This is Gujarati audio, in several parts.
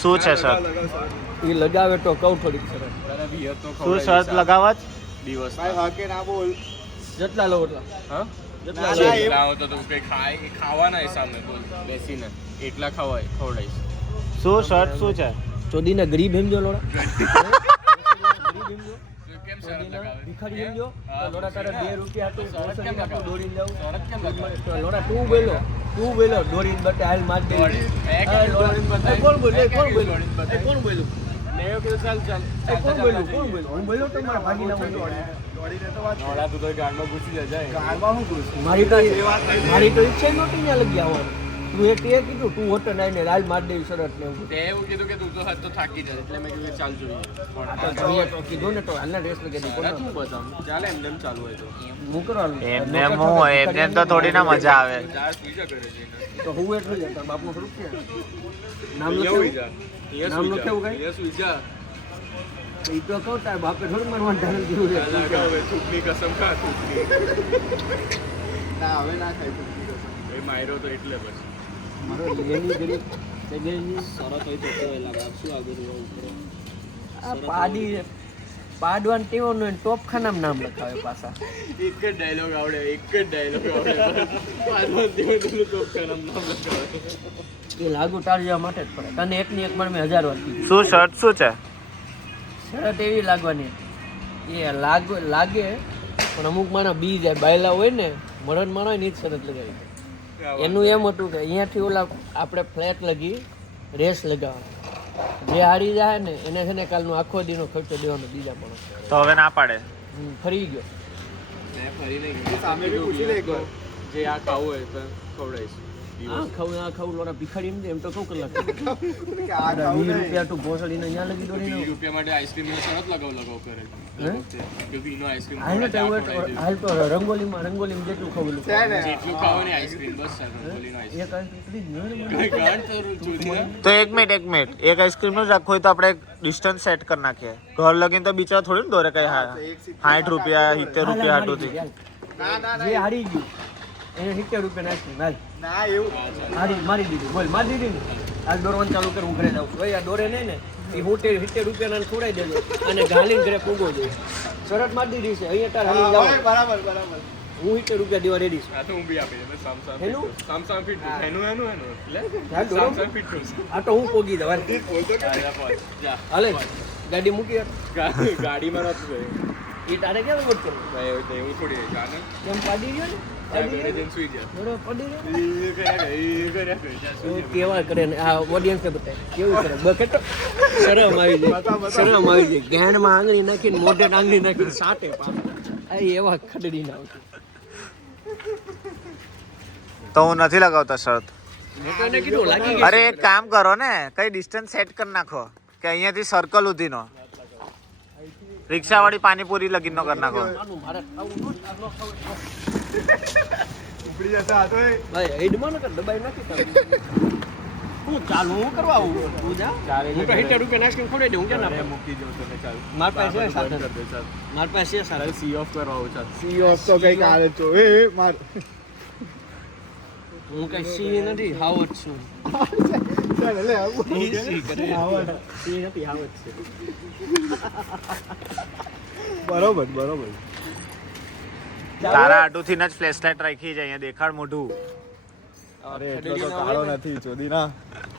શું છે શરત? એ લગાવે તો કહું થોડીક શરત. શું શરત લગાવવા જ? દિવસ જેટલા લો એટલા. હા જેટલા લો. એટલા તો તું કઈ ખાવાના હિસાબે બોલ બેસીને એટલા ખવડાવીશ. શું શરત શું છે? ચોદીના ગરીબ હેમજો લોડા. કેમ શરત લગાવે? ભિખારી હેમજો તો લોડા તારે 2 રૂપિયા હતું શરત કેમ લગાવે? દોડીને જાવ. શરત કેમ લગાવે? તો લોડા તું બોલો દોડીને બતે હાલ માર દે. દોડીને બતાય. કોણ બોલ્યો? દોડીને બતાય. કોણ બોલ્યું? મેં એવું કીધું ચાલ કોણ બોલ્યું? હું બોલ્યો તો મારા ભાગીના બોલ્યો. નોડા તું તો ગાડમાં ઘૂસી જાય. મારી તો ઈચ્છા નહોતી ત્યાં લગી આવવાની. તું તે કીધું તું હોટલ આવીને લાલ માર દે શરત ને એવું. તે એવું કીધું કે તું તો હદ તો થાકી જાય એટલે મેં કીધું ચાલ જોઈએ. તો કીધું ને તો હાલના રેસ લગાડી દીધો. શું બતાવું ચાલે એમ ચાલુ હોય તો હું કરવાનું એમને તો થોડી ના મજા આવે. ચાર સુઈ જા કરે છે તો હું એટલું જ તાર બાપનું થોડુંક છે નામ એવું લખેવું જા નામ લખેવું કઈ એ સુઈ જા એ તો કહું તાર બાપે થોડું મારવાનું ધારણ કર્યું છે લગાવે થૂકની કસમ ખા થૂકની ના હવે ના ખાય થૂકની કસમ. એ માયરો તો એટલે પછી મારો લેની ગરીબ જગ્યાની શરત હોય તો કોઈ લગાવ શું આગળ ઉપર આ પાડવાન ટેવોનો ટોપખાનામાં નામ લખાવે પાછા. એક જ ડાયલોગ આવડે પાડવા દેવું તો નામ લગાવે એ લાગુ ટાળવા માટે જ પડે. તને એકની એક માં મેં 1000 વાર કીધું. શું શરત શું છે? શરત એવી લાગવાની એ લાગે પણ અમુક માણસ બી જાય બાયલા હોય ને મરણ માણસ હોય ને જ શરત લગાવી દે. એનું એમ હતું કે અહીંયાથી ઓલા આપણે ફ્લેટ લગી રેસ લગાવવા જે હારી જાય ને એને છે ને કાલનો આખો દીનો ખર્ચો દેવાનો બીજા માણસ. તો હવે ના પાડે. ફરી ગયો મેં ફરી નહીં સામે બી પૂછી લે એકવાર જે આ ખાવું હોય તો ખવડાવીશ. આ ખાવું લોડા ભિખારી એમ તો કહું કલાક 20 રૂપિયા તું ભોસડીને અહીંયા લગી દોડીને 20 રૂપિયા માટે આઈસ્ક્રીમ નો શરત લગાવ કરે કે વીનો આઈસ્ક્રીમ હાલ તો રંગોલીમાં જેટલું ખાવું જેટલું ખાવ ને આઈસ્ક્રીમ બસ સર રંગોલીનો આઈસ્ક્રીમ તો એક મિનિટ એક આઈસ્ક્રીમ નો જ રાખવું હોય તો આપણે ડિસ્ટન્સ સેટ કરી નાખીએ. ઘર લગીને તો બિચારા થોડી ને દોરે કઈ 60 રૂપિયા 70 રૂપિયા હાટુથી. જે હારી ગયું એને 70 રૂપિયા નાખી માલ ના એવું મારી દીધું બોલ મારી દીધી ને આ દોરવાનું ચાલુ કર હું ઘરે જાઉં છું. આ દોરે નહીં ને એ 70 રૂપિયા ખોડાઈ દેજો અને ગાલીને ઘરે પૂગો દે. શરત મારી દીધી છે અહીંયા તાર હાલી જાવ બરાબર હું 70 રૂપિયા દેવા રેડી છું. આ તો હું બી આપી દે સામ ફિટ એનું લે સામ ફિટ આ તો હું પોગી દઉં જા હાલે ગાડી મૂકી ગાડીમાં નથી એ તારે કેમ બોલતો એવું થોડી જાને કેમ પાડી ગયો ને સુઈ જાય કેવા કરે ને આ ઓડિયન્સ ને બતાય કેવું કરે બકેટ શરમ આવી જાય જ્ઞાનમાં આંગળી નાખીને મોઢે આંગળી નાખીને સાટે આ એવા ખડડી ના આવતું. તો હું નથી લગાવતા શરત. મેં તો એને કીધું લાગી ગઈ. અરે એક કામ કરો ને કઈ ડિસ્ટન્સ સેટ કરી નાખો કે અહીંયાથી સર્કલ સુધીનો રિક્ષાવાળી પાણીપુરી લગીનો કરી નાખો. મારે ખાવું ઉપડી જશે આ તો ભાઈ હેડમાં ન કર દબાઈ નાખી તારે હું ચાલુ હું કરવા આવું તું જા હું તો 70 રૂપિયા નાસ્તો ખોડે દે હું ક્યાં ના મૂકી દઉં તને ચાલ માર પાસે છે સાધન માર પાસે છે સાધન સી ઓફ કરવા આવું ચાલ સી ઓફ તો કઈ કાલે તો એ માર હું કઈ સી નથી હાવત છું ચાલ લે આવું સી કરે હાવત સી નથી હાવત છે બરોબર તારા આટુથી જ ફ્લેશલાઇટ રાખી છે અહીંયા દેખાડ મોઢું. અરે એટલો તો કાળો નથી ચોદીના.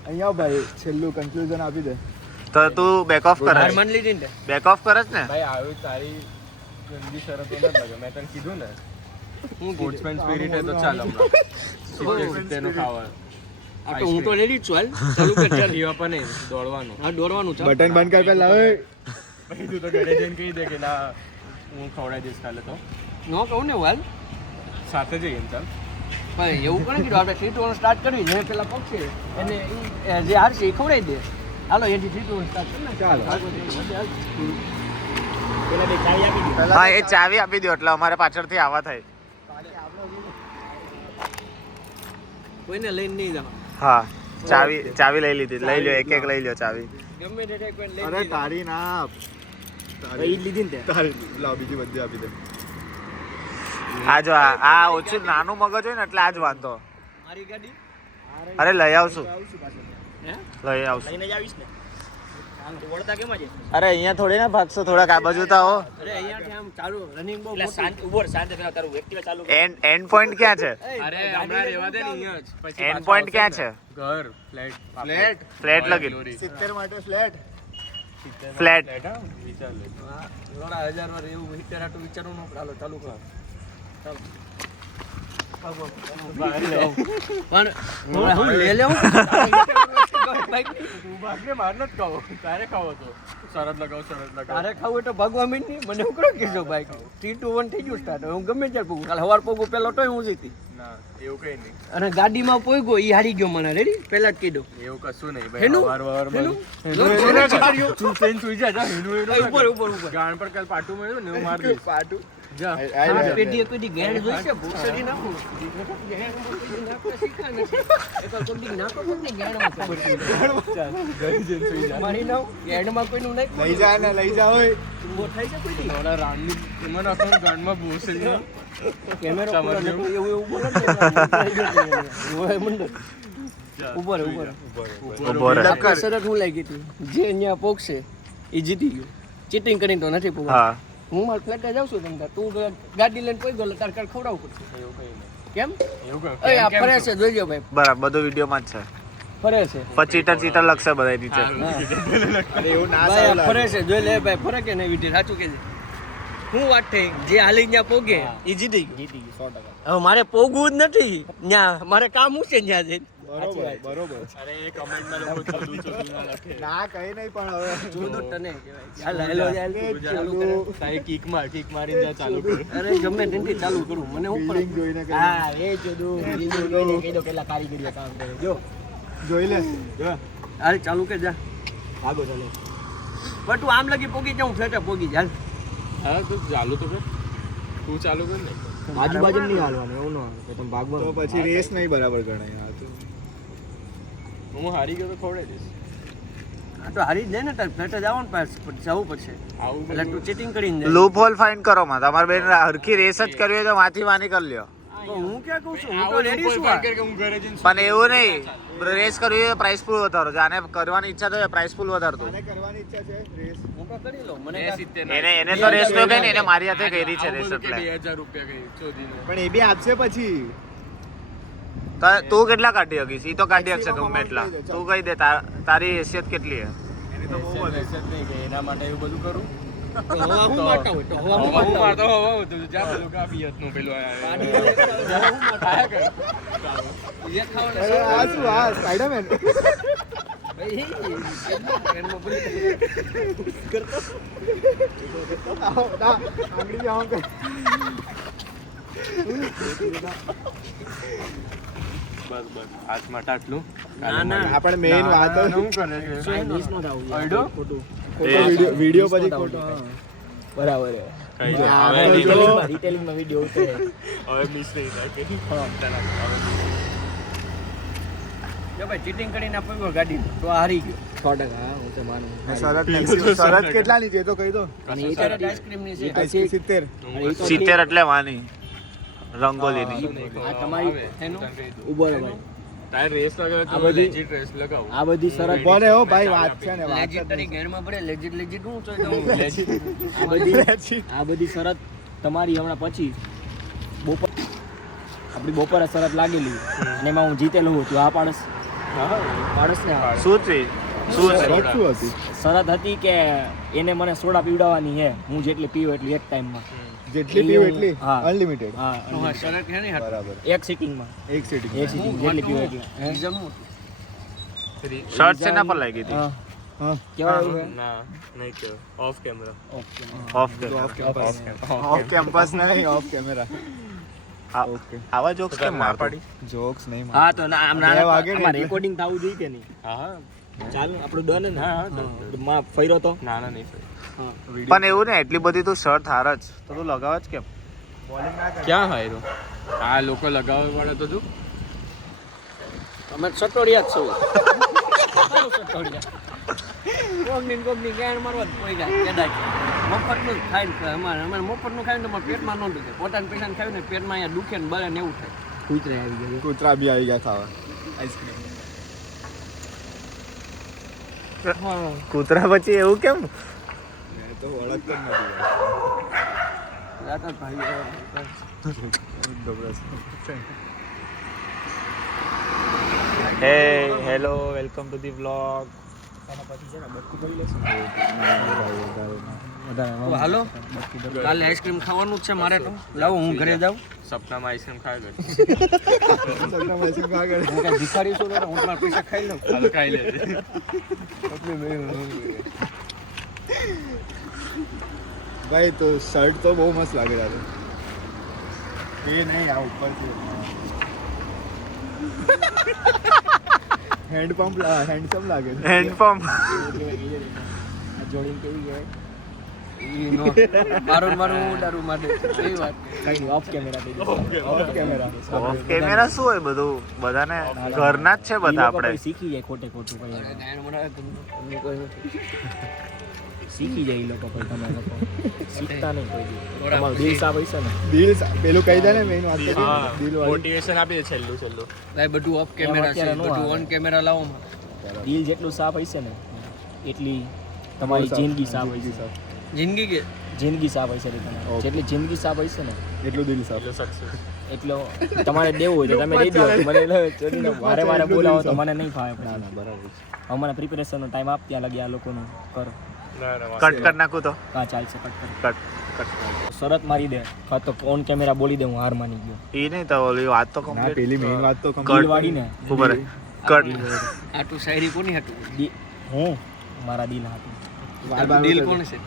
અહીંયા ભાઈ છેલ્લું કન્ક્લુઝન આપી દે. તો તું બેક ઓફ કરે માન લીધી ને બેક ઓફ કરે ને ભાઈ આવી તારી ગંદી શરતો ન લાગે મેં તને કીધું ને હું સ્પોર્ટ્સમેન સ્પિરિટ હે તો ચાલ હમણાં તેનું ખાવા આ તો હું તો રેડી છું હાલ ચાલુ કર ચાલ જીવા પણ નહીં દોડવાનું હા દોડવાનું છે બટન બંધ કર પેલા હવે. ભાઈ તું તો ઘરે જઈને કહી દે કે ના હું ખવડાવી દઈશ કાલે તો નો કહું ને હાલ સાથે જઈએ ને ચાલ ભાઈ એવું કોને કીધું આપણે 3 2 1 સ્ટાર્ટ કરી જે પેલા પક્ષે એને જે હારશે એ ખવડાવી દે. હાલો એથી 3 2 1 સ્ટાર્ટ કરી નાખ. ચાલો. પેલા બે ચાવી આપી દે. હા એ ચાવી આપી દો એટલે અમારે પાછળથી આવા થાય. કોઈને લઈને નહીં જવા. હા ચાવી લઈ લીધી. લઈ લ્યો એક લઈ લ્યો ચાવી. ગમે તે કોઈ લઈને અરે તારી ના આપ. એ લીધી ને તે. તારી લાવ બીજી બધી આપી દે. આ જો આ ઓછું નાનું મગજ હોય ને એટલે આ જ વાંધો. મારી ગાડી અરે લઈ આવશું. લઈ આવશું લઈને જ આવીશ ને વળતા કેમ છે અરે અહીંયા થોડી ના ભાગશો થોડાક આ બાજુ તો આવો અરે અહીંયાથી આમ ચાલુ રનિંગ બહુ શાંત ઉભો શાંત પેલા તારું એક્ટિવા ચાલુ એન્ડ પોઈન્ટ ક્યાં છે અરે હમણાં રહેવા દે ને અહીંયા જ પછી એન્ડ પોઈન્ટ ક્યાં છે ઘર ફ્લેટ ફ્લેટ લગી 70 માટે ફ્લેટ ફ્લેટ વિચાર લે ઘણા હજાર વાર એવું હિટર આટું વિચારવું ન ચાલો ચાલુ કર પણ હું લે લેવું તું ભાગને માર ન કહો તારે ખાવો તો શરત લગાવ તારે ખાવું એટલે ભગવા મીન નહીં મને હું કરો કીધો બાઈક 3 2 1 થઈ ગયું સ્ટાર્ટ હું ગમે ત્યારે પૂગું કાલે સવાર પૂગું પેલો તોય હું જીતી ના એવું કઈ નહીં અને ગાડીમાં પોઈગો ઈ હારી ગયો મને રેડી પહેલા જ કીધું એવું કશું નહીં હેનું? વાર હેનું? તું પેન સુઈ જા જા ઉપર ઉપર ઉપર ગાણ પર કાલ પાટું મળ્યું ને હું માર દઈશ પાટું જા આ પેઢીએ પેઢી ગેંડ જોઈશે ભૂસડી નાખું ગેંડ નાખતા શીખ્યા નથી એકવાર કોઈ દી નાખો કોક ને ગેંડમાં ખબર પડી મારી નાવ ગેંડમાં કોઈનું નહીં લઈ જા ને લઈ જા હોય ઉભો થઈ છે કોઈ દી થોડા રાનની એમાં નાખવાનું ગાંડમાં ભૂસડી કેમેરો સમજ પૂરો જેવું. એવું એવું બોલે ને મંડળ ઉપર ઉપર ઉભો રહે આપણે શરત હું લાગી હતી જે અહીંયા પોગશે એ જીતી ગયો ચીટિંગ કરીને તો નથી પોગવા હા હું મારા ફ્લેટે જાઉં છું તમ તાર તું ગાડી લઈને પોઈ ગયો તાર કાલ ખવડાવવું પડશે એવું કઈ નહીં કેમ એવું કઈ એ આ ફરે છે જોઈજો ભાઈ બરાબર બધું વિડીયોમાં જ છે ફરે છે પછી ચીટર લખશે બધા નીચે અરે એવું ના ભાઈ આ સારું ફરે લાગે. છે જોઈ લે ભાઈ ફરે કે નહીં વિડીયો સાચું કે હું વાત થઈ જે હાલી ત્યાં પોગે એ જીતી ગયો 100%. હવે મારે પોગવું જ નથી ત્યાં મારે કામ શું છે ત્યાં જઈને બરોબર બરોબર અરે એ કમેન્ટમાં લોકો ચોદું ના લખે ના કઈ નહીં પણ હવે જોરદાર તને કહેવાય ચાલ હેલો ચાલ ચાલુ કરે તારી કિક મારીને જા ચાલુ કર અરે ગમે ત્યાંથી ચાલુ કરું મને હું Feeling જોઈને કરી. હા એ જોદું feeling જોઈને કહી દો પેલા કારીગરીઓ કામ કરે જો જોઈ લે જો હાલ ચાલુ કર જા ભાગો ચાલો પણ તું આમ લગી પોગી જાઉં ફ્લેટે પોગી જા હા તો ચાલુ તો કર તું ચાલુ કર ને આજુબાજુ નહીં હાલવાનું એવું ન હાલે તમે ભાગવાનું તો પછી રેસ નહીં બરાબર ગણાય આ તો હું હારી ગયો તો ખવડાવી દઈશ આ તો હારી જ જાય ને તાર ફ્લેટે જવાનું જવું પડશે આવું એટલે તું ચીટિંગ કરીને જાય લૂપ હોલ ફાઇન્ડ કરો માં તમારે બેન હરખી રેસ જ કરવી હોય તો માથી વાની કરી લ્યો તો હું ક્યાં કહું છું હું તો આવું રેડી છું કોઈ કે હું ઘરે જઈને પણ એવું નહીં રેસ કરવી હોય પ્રાઇસ પૂલ વધારો જાને કરવાની ઈચ્છા તો પ્રાઇસ પૂલ વધારતો આને કરવાની ઈચ્છા છે રેસ હું તો કરી લઉં મને બે 70 એને તો રેસ તો કઈ નહીં એને મારી હાથે કરી છે રેસ એટલે 2000 રૂપિયા ગઈ ચોદીને પણ એ બી આપશે પછી તું કેટલા કાઢી શકીશ ઈ તો કાઢી શકશે ગમે એટલા તું કહી દે તારી હેસિયત કેટલી છે એના માટે એવું બધું કરું હવા હું મારતા હોય તો હવા હું હું મારતા મારતો હોવ તો જા પેલું કાપી હતું પેલું હોય આયા કર એ ખાવાના અરે આ શું આ સ્પાઈડરમેન આવો ના આંગળી આવો કર બસ હાથમાં ટાટલું ના, ના. આ પણ મેઇન વાત જ શું કરે છે અડો? વિડિયો પછી ખોટો બરાબર કઈ જો, નહીં. આ હવે જો. નહીં. રિટેલિંગમાં વિડિયો ઉતરે હવે મિસ નહીં થાય જો ભાઈ ચીટિંગ કરીને આપ્યો ગાડી તો હારી ગયો 100% હા હું તો માનું શરત કેટલાની છે એ તો કહી દો અને એ તો આઈસ્ક્રીમની છે 70 સિત્તેર એટલે વાની રંગોલીની આ તમારી એનું ઉભો રહે ભાઈ તારે રેસ લગાવે આ તો બધી- legit રેસ લગાવો આ બધી શરત બોલે હો ભાઈ વાત છે ને વાત લેજિટ તારી ગેરમાં પડે લેજિટ હું તો Legit. આ બધી છે આ બધી શરત તમારી હમણાં પછી આપણી બપોરે શરત લાગેલી અને એમાં હું જીતેલું હતું આ પાડસ ને આ શું છે શું છે શરત શું હતી શરત હતી કે એને મને સોડા પીવડાવવાની છે હું જેટલી પીવું એટલી એક ટાઈમમાં જેટલી પીવ એટલી હા. અનલિમિટેડ હા શરત છે ને બરાબર એક સિટિંગમાં એક સિટિંગ એક સિટિંગ જેટલી પીવું એટલી શર્ટ છે ના પર લાગી હતી હા હા કેવા એવું છે? ના નહીં કે of camera okay of of campus નહીં ઓફ કેમેરા ઓકે આવા જોક્સ કેમ મારતો જોક્સ નહીં હા તો ના આમ બે વાગે ને એટલે. રેકોર્ડિંગ થવું જોઈએ કે નહીં હા ચાલ આપણું ડન ને હા, હા, done. માં ફર્યો તો ના ના નહીં પણ એવું ને એટલી બધી તું શર્ટ હાર જ તો તું લગાવ જ કેમ ક્યાં હાય તો આ લોકો લગાવવા વાળા તો જો અમે સટોડિયા જ છો કોકની ગાણ મારવા જ પડી જાય કેદાય મફતનું જ ખાઈને અમારે મફતનું ખાઈને તમારે પેટમાં ન દુખે પોતાના પૈસાને ખાયું ને પેટમાં અહીંયા દુખે ને બળે ને એવું થાય કૂતરા આવી ગયા કૂતરા બી આવી ગયા ખાવા આઈસ્ક્રીમ કૂતરા પછી એવું કેમ? મેં તો ઓળખતો જ નથી. રાતા ભાઈ hey hello welcome to the vlog. હાલો કાલે આઈસ્ક્રીમ ખાવાનું જ છે મારે તો. લાવો હું ઘરે જાઉં. સપનામાં આઈસ્ક્રીમ ખાય ગયો હું કાંઈ ભિખારી છું ને, હું તમારા પૈસા ખાઈ લઉં. હાલ ખાઈ લેજે. ભાઈ તો શર્ટ તો બહુ મસ્ત લાગે છે. એ નહીં આ ઉપરથી હેન્ડપંપ હેન્ડસમ લાગે છે. હેન્ડપંપ. જોડીને કેવી જાય મારું ઉડાડું માટે એવી વાત. કઈ of camera of camera of camera શું હોય બધું? બધાને ઘરના જ છે બધા આપણે. શીખી જાય ખોટે ખોટું શીખી જાય એ લોકો પછી તમે લોકો શીખતા નહીં કોઈ દી. તમારું દિલ સાફ હશે ને દિલ પેલું કહી દે ને મેઇન વાત કરી હા દિલ વાળી. મોટિવેશન આપી દે છેલ્લું ભાઈ બધું ઓફ કેમેરા છે, અત્યારે નો બધું આવે. ઓન કેમેરા લાવો. દિલ જેટલું સાફ હશે ને એટલી તમારી જિંદગી સાફ હશે. જિંદગી કે જિંદગી સાફ હશે તમારી. Okay. જેટલી જિંદગી સાફ હશે ને એટલું દિલ સાફ. એટલો તમારે દેવું હોય તો તમે દઈ દો. મને ચોરીને વારે વારે બોલાવો તો મને નહીં ફાવે. બરાબર અમારા પ્રિપેરેશનનો ટાઈમ આપ ત્યાં લગી આ લોકોનો કરો. કટ કરી નાખું તો હા ચાલશે કટ કરો. કટ. શરત મારી દે કાં તો ઓન કેમેરા બોલી દે હું હાર માની ગયો. એ નહીં તો ઓલી વાત તો ના કમ્પ્લીટ. પેલી મેઇન વાત તો દિલ complete. વાળીને ખબર હે? કટ. આટલું શાયરી કોની હતું? હું મારા દિલ હાથું આટલું દિલ કોણ છે?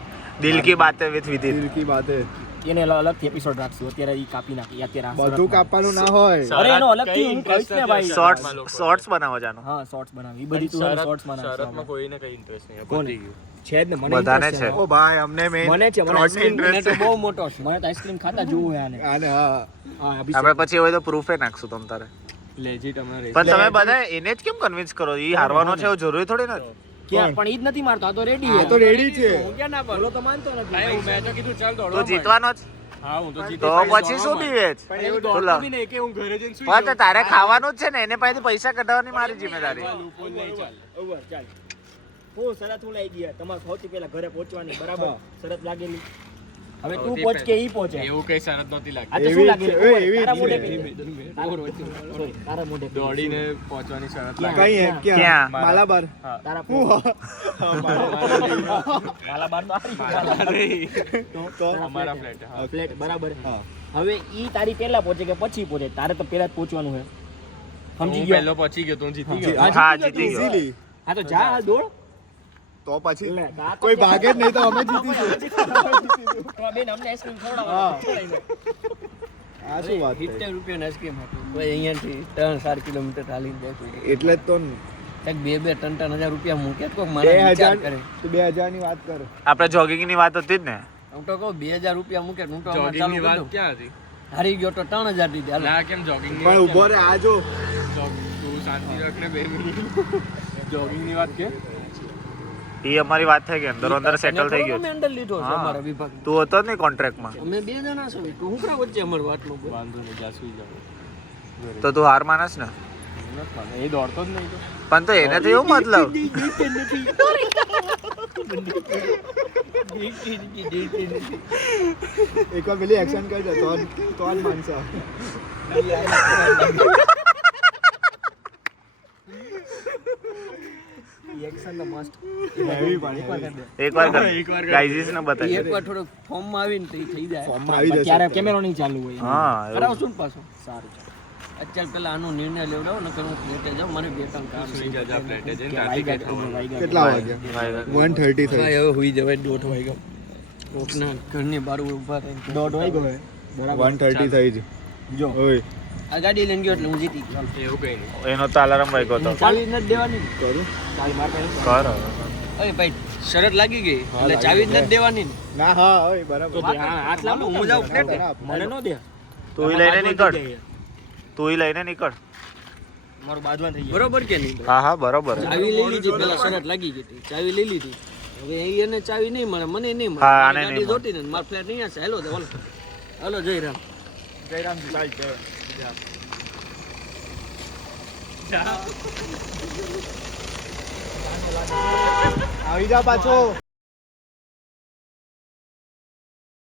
દિલ કી બાતે વિથ વિદિત. દિલ કી બાત હે. એને અલગથી એપિસોડ રાખશું. અત્યારે ઈ કાપી નાખી. અત્યારે આ બધું શરત કાપવાનું ના હોય. અરે એનો અલગથી હું કહીશ ને ભાઈ. શોર્ટ્સ બનાવો જાનો. હા શોર્ટ્સ બનાવી. ઈ બધી તું શોર્ટ્સમાં શરતમાં કોઈને કઈ ઇન્ટરેસ્ટ નહીં. કોને? પતી ગયું. છે જ ને મને બધાને interest છે. ઓ ભાઈ અમને મેઇન મને છે મને આઈસ્ક્રીમ મને તો બહુ મોટો છે. મને તો આઈસ્ક્રીમ ખાતા જોવું હે આને. આને હા હા અભિષેક. આપણે પછી હોય તો પ્રૂફે નાખશું તમ તારે. લેજિટ અમે પણ તમે બધા એને જ કેમ કન્વિન્સ કરો? એ હારવાનો છે એવું જરૂરી થોડી નથી. ક્યાં પણ ઈ જ નથી મારતો. આ તો રેડી આ તો રેડી છે. હું ક્યાં ના બોલો તો માનતો નથી. મેં તો કીધું ચાલ દોડો. તો જીતવાનો જ. હા હું તો તો પછી શું બીવે છે? પણ એવું તો દોડતો લાવ. બી નહીં કે હું ઘરે જઈને સુઈ પણ તો તારે ખાવાનું જ છે ને, એને પાસેથી પૈસા કઢાવવાની મારી જિમ્મેદારી. લૂપહોલ નહીં ચાલે. ઓવર ચાલ. હું શરત હું લઈ ગયા તમારે સૌથી પહેલા ઘરે પહોંચવાની બરાબર શરત લાગેલી. હવે તું પહોંચ કે ઈ પહોંચે. એવું કઈ શરત નહોતી આ લાગતી. તો શું એવી લાગેલી? જ છે, એવી જ તારા મોઢે છે. કહી દે. Sorry, તારા મોઢે કહી દે. દોડીને પહોંચવાની શરત ક્યાં? લાગી. કઈ હે ક્યાં? ક્યાં માલાબાર તારા હું માલા બાર તો આપણી તો અમારા ફ્લેટ હા. ફ્લેટ બરાબર. હા. હવે ઈ તારી પહેલા પહોંચે કે પછી પહોંચે? તારે તો પહેલા જ પહોંચવાનું છે. સમજી હું ગયો? પહેલો પહોંચી ગયો તો હું જીતી ગયો. હા જીતી ગયો. Easily. હા તો જા હાલ દોડ. તો પછી લે, આ તો કોઈ ભાગે જ નહીં તો અમે જીતીશું. તો બેન અમને આઈસ્ક્રીમ હા. ખવડાવો. આ શું વાત થઈ? 70 રૂપિયાનું આઈસ્ક્રીમ હતું. ભાઈ અહીંયાથી 3-4 કિલોમીટર ચાલીને જઈશું. એટલે જ તો કંઈક 2-3 હજાર રૂપિયા મૂકે તો કોક મારા વિચાર 2000 કરે. તું 2000 ની વાત કર. આપણે જોગિંગ ની વાત હતી જ ને. હું તો કહું 2000 રૂપિયા મૂકે હું તો આમાં જોગિંગની ચાલુ કરી વાત દઉં. ક્યાં હતી? હારી ગયો તો 3000 દીધી. હાલો. ના કેમ જોગિંગની પણ વાત ઉભો રે આ જો તું શાંતિ રાખને 2 મિનિટ. જોગિંગની વાત કે એ અમારી વાત થઈ ગઈ, અંદરો અંદર સેટલ થઈ ગયો અમે અંદર લીધો છે હા. અમારા વિભાગ. તું હતો જ ને કોન્ટ્રાક્ટમાં. અમે 2 જણા છો. તો હું કરા વચ્ચે અમારી વાતનું કોઈ? વાંધો નહીં જા સુઈ જાવ. તો તું હાર માનસ ને. એ દોડતો જ નહીં તો. પણ તો એને તો એવું મતલબ. એકવાર પેલી એક્શન કરજો તો જ માનશો. એક્શન તો મસ્ત. Heavy પણ, heavy. એકવાર કર. એકવાર કર. ગાઈઝીસ ને બતાવી. એકવાર થોડોક ફોર્મમાં આવીને તો ઈ થઈ જાય. ફોર્મમાં આવી જશે. ત્યારે કેમેરો નહીં ચાલુ હોય. હા એવું. કરાવશું ને પાછો. સારું ચાલ. અત્યારે પેલા આનો નિર્ણય લેવડાવો ને હું ફ્લેટે જાઉં. મને 2-3 કામ સુઈ જા જા ફ્લેટે જઈને કે રાતે વાગ્યા કહેતો. વાગ્યા. કેટલા વાગ્યા? 1:30 થઈ. હવે હુઈ જવાય. 1:30 વાગ્યો. કોકના ઘરની બહાર ઊભા રહીને. દોઢ વાગ્યો હે. બરાબર. 1:30 થઈ જ. જો ઓય આ ગાડી લઈને ગયો એટલે હું જીતી ગયો. એવું કઈ નહીં. એનો તો અલાર્મ વાગ્યો હતો. ચાવી નથી દેવાની. કરું. ચાલ માર પાસે. કર. અરે ભાઈ શરત લાગી ગઈ એટલે ચાવી જ નથી દેવાની ને. ના હા ઓય બરાબર. હાથ લાંબો હું જાઉં ફ્લેટ. મને નો દે. તું ઈ લઈને નીકળ. તું ઈ લઈને નીકળ. મારું બાજવા થઈ ગયું. બરોબર કે નહીં? હા હા બરોબર. ચાવી લઈ લીધી. પેલા શરત લાગી ગઈ હતી. ચાવી લઈ લીધી. હવે એને ચાવી નહીં મળે, મને નહીં મળે. હા, આને ગાડી નહીં મળે. જોતી ને મારા ફ્લેટ અહીંયા છે. હેલો હાલો હાલો જય રામ. જયરામજી ચાલ જય. આવી જા પાછો